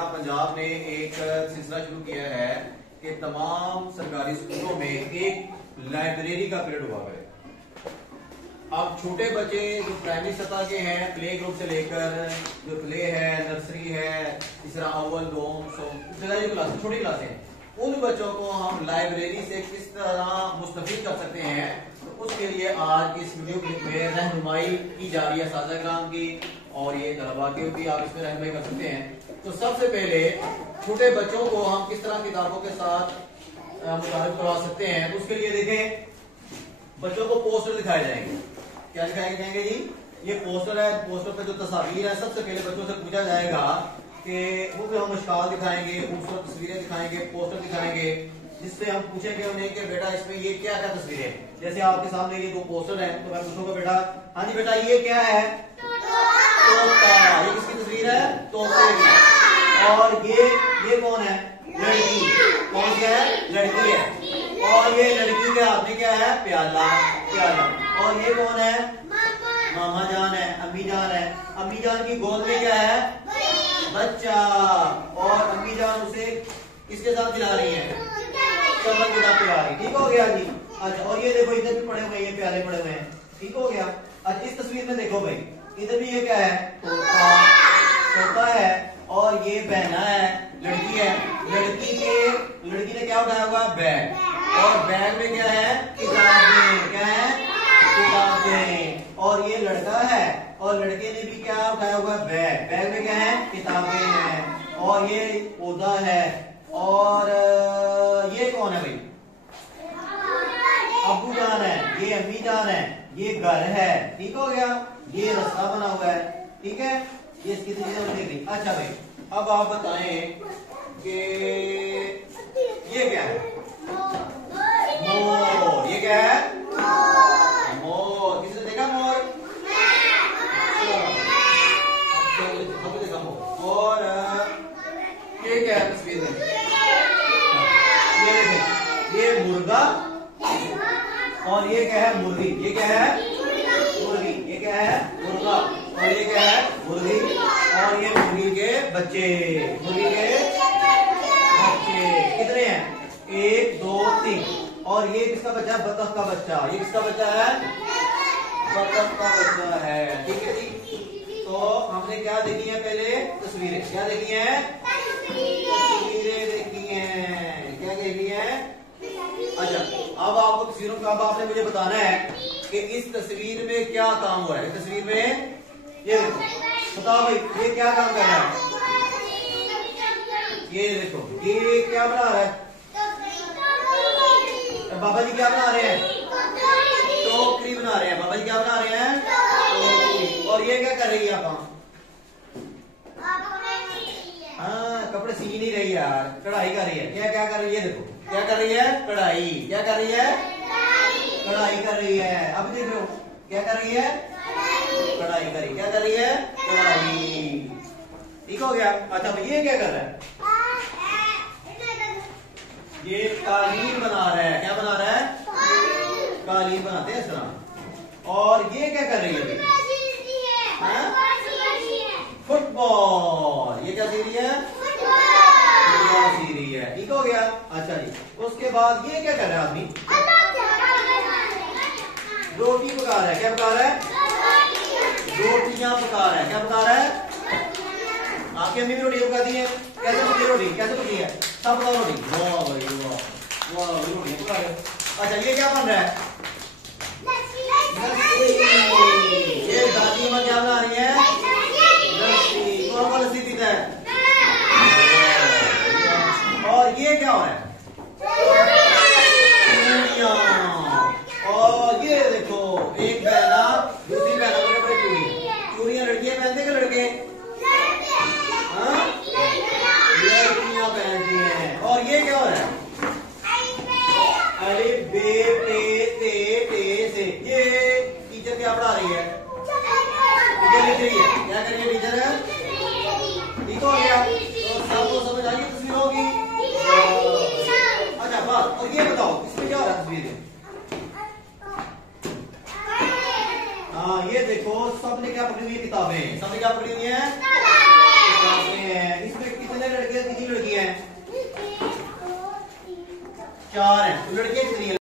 Government of Punjab ने एक सिलसिला शुरू किया है कि तमाम सरकारी स्कूलों में एक लाइब्रेरी का पीरियड हुआ करे। अब छोटे बच्चे जो प्राइमरी सतह के हैं, प्ले ग्रुप से लेकर जो प्ले है, नर्सरी है, तीसरा अव्वल दोम जो क्लास छोटी क्लासें हैं, उन बच्चों को हम लाइब्रेरी से किस तरह मुस्तफीद कर सकते हैं, तो उसके लिए आज इस वीडियो क्लिप में रहनुमाई की जा रही है साज़ाग्राम की, और ये तलबा की भी आप इसमें रहनुमाई कर सकते हैं। तो सबसे पहले छोटे बच्चों को हम किस तरह किताबों के साथ मुतारिफ करवा सकते हैं, उसके लिए देखें बच्चों को पोस्टर दिखाए जाएंगे। क्या दिखाए जाएंगे जी? ये पोस्टर है, पोस्टर पे जो तस्वीर है, सबसे पहले बच्चों से पूछा जाएगा कि वो हम मुश्काल दिखाएंगे, खूबसूरत तस्वीरें दिखाएंगे, पोस्टर दिखाएंगे, जिससे हम पूछेंगे उन्हें कि बेटा इसमें ये क्या क्या तस्वीर है। जैसे आपके सामने ये दो पोस्टर है, तो मैं पूछूंगा बेटा, हाँ जी बेटा ये क्या है? तोता। ये किसकी तस्वीर है? तोते की। और ये कौन है? लड़की। कौन सी है? लड़की है। और ये लड़की के हाथ में क्या है? प्याला। और ये कौन है? मामा जान है, अम्मी जान है। अम्मी जान की गोद में क्या है? बच्चा। और अम्मी जान उसे किसके साथ खिला रही है? चम्मच के साथ खिला रही। ठीक हो गया जी। अच्छा, और ये देखो इधर भी पड़े हुए हैं, प्याले पड़े हुए हैं। ठीक हो गया। अच्छा, इस तस्वीर में देखो भाई, इधर भी ये क्या है? तोता है। और ये बहना है, लड़की है। लड़की ने क्या उठाया हुआ? बैग। और बैग में क्या है? किताबें। क्या है? किताबें। और ये लड़का है, और लड़के ने भी क्या उठाया हुआ? बैग। बैग में क्या है? किताबें हैं। और ये पौधा है। और ये कौन है भाई? अब्बू जान है, ये अम्मी जान है, ये घर है। ठीक हो गया। ये रास्ता बना हुआ है। ठीक है, ये इसकी चीजें देख रही। अच्छा भाई, अब आप बताएं कि ये क्या है? मोर। ये क्या है? मोर। किसी ने देखा मोर? देखा मोर। और ये क्या है तस्वीर में? ये देखें, ये मुर्गा। और ये क्या है? मुर्गी। ये क्या है? मुर्गी। ये क्या है? मुर्गा। और ये क्या है? मुर्गी। और ये मुर्गी के बच्चे। मुर्गी के बच्चे कितने हैं? 1 2 3। और ये किसका बच्चा है? बतख का बच्चा। ये किसका बच्चा है? बतख का बच्चा है। ठीक है जी। तो हमने क्या देखी है? पहले तस्वीरें। क्या देखी है? तस्वीरें देखी हैं। क्या देखी है? अच्छा, अब आपको तस्वीरों का, अब आपने मुझे बताना है कि इस तस्वीर में क्या काम हो रहा है। तस्वीर में ये देखो, बताओ भाई ये क्या काम कर रहा है? ये देखो, ये क्या बना रहा है? बाबा जी क्या बना रहे हैं? टोकरी बना रहे हैं। बाबा जी क्या बना रहे हैं? टोकरी। और ये क्या कर रही है? आप हाँ, कपड़े सी नहीं रही यार, कढ़ाई कर रही है। क्या कर रही है? देखो क्या कर रही है? कढ़ाई। क्या कर रही है? कढ़ाई कर रही है। अब देख लो क्या कर रही है? कढ़ाई कर रही। क्या कर रही है? कढ़ाई। ठीक हो गया। अच्छा भाई, ये क्या कर रहा है? ये कालीन बना रहा है। क्या बना रहा है? कालीन बनाते हैं इस तरह। और ये क्या कर रही है? फुटबॉल। ये क्या सीख रही है? फुटबॉल सीख रही है। ठीक हो गया। अच्छा जी, उसके बाद ये क्या कर रहा है आदमी? रोटी पका रहा है। क्या पका रहा है? रोटियां पका रहा है। क्या पका रहा है? आपकी अम्मी भी रोटी पकाती है। कैसे पकी रोटी? कैसे पकी है? सब पकाओ रोटी। वाह भाई वाह, वाह रोटी पका रहे। अच्छा, ये क्या बन रहा है? ये दादी माँ क्या बना रही है? लस्सी। कौन कौन लस्सी पीता है? और ये क्या हो रहा है? चूड़ियां। और ये देखो, एक बहना दूसरी बहना बड़े बड़े चूड़ियां। चूड़ियां लड़कियां पहनते कि लड़के? हाँ, लड़कियां पहनती हैं। और ये क्या हो रहा है? अरे बे पे ते कितनी लड़कियां हैं? 4 हैं। तो लड़कियां कितनी हैं?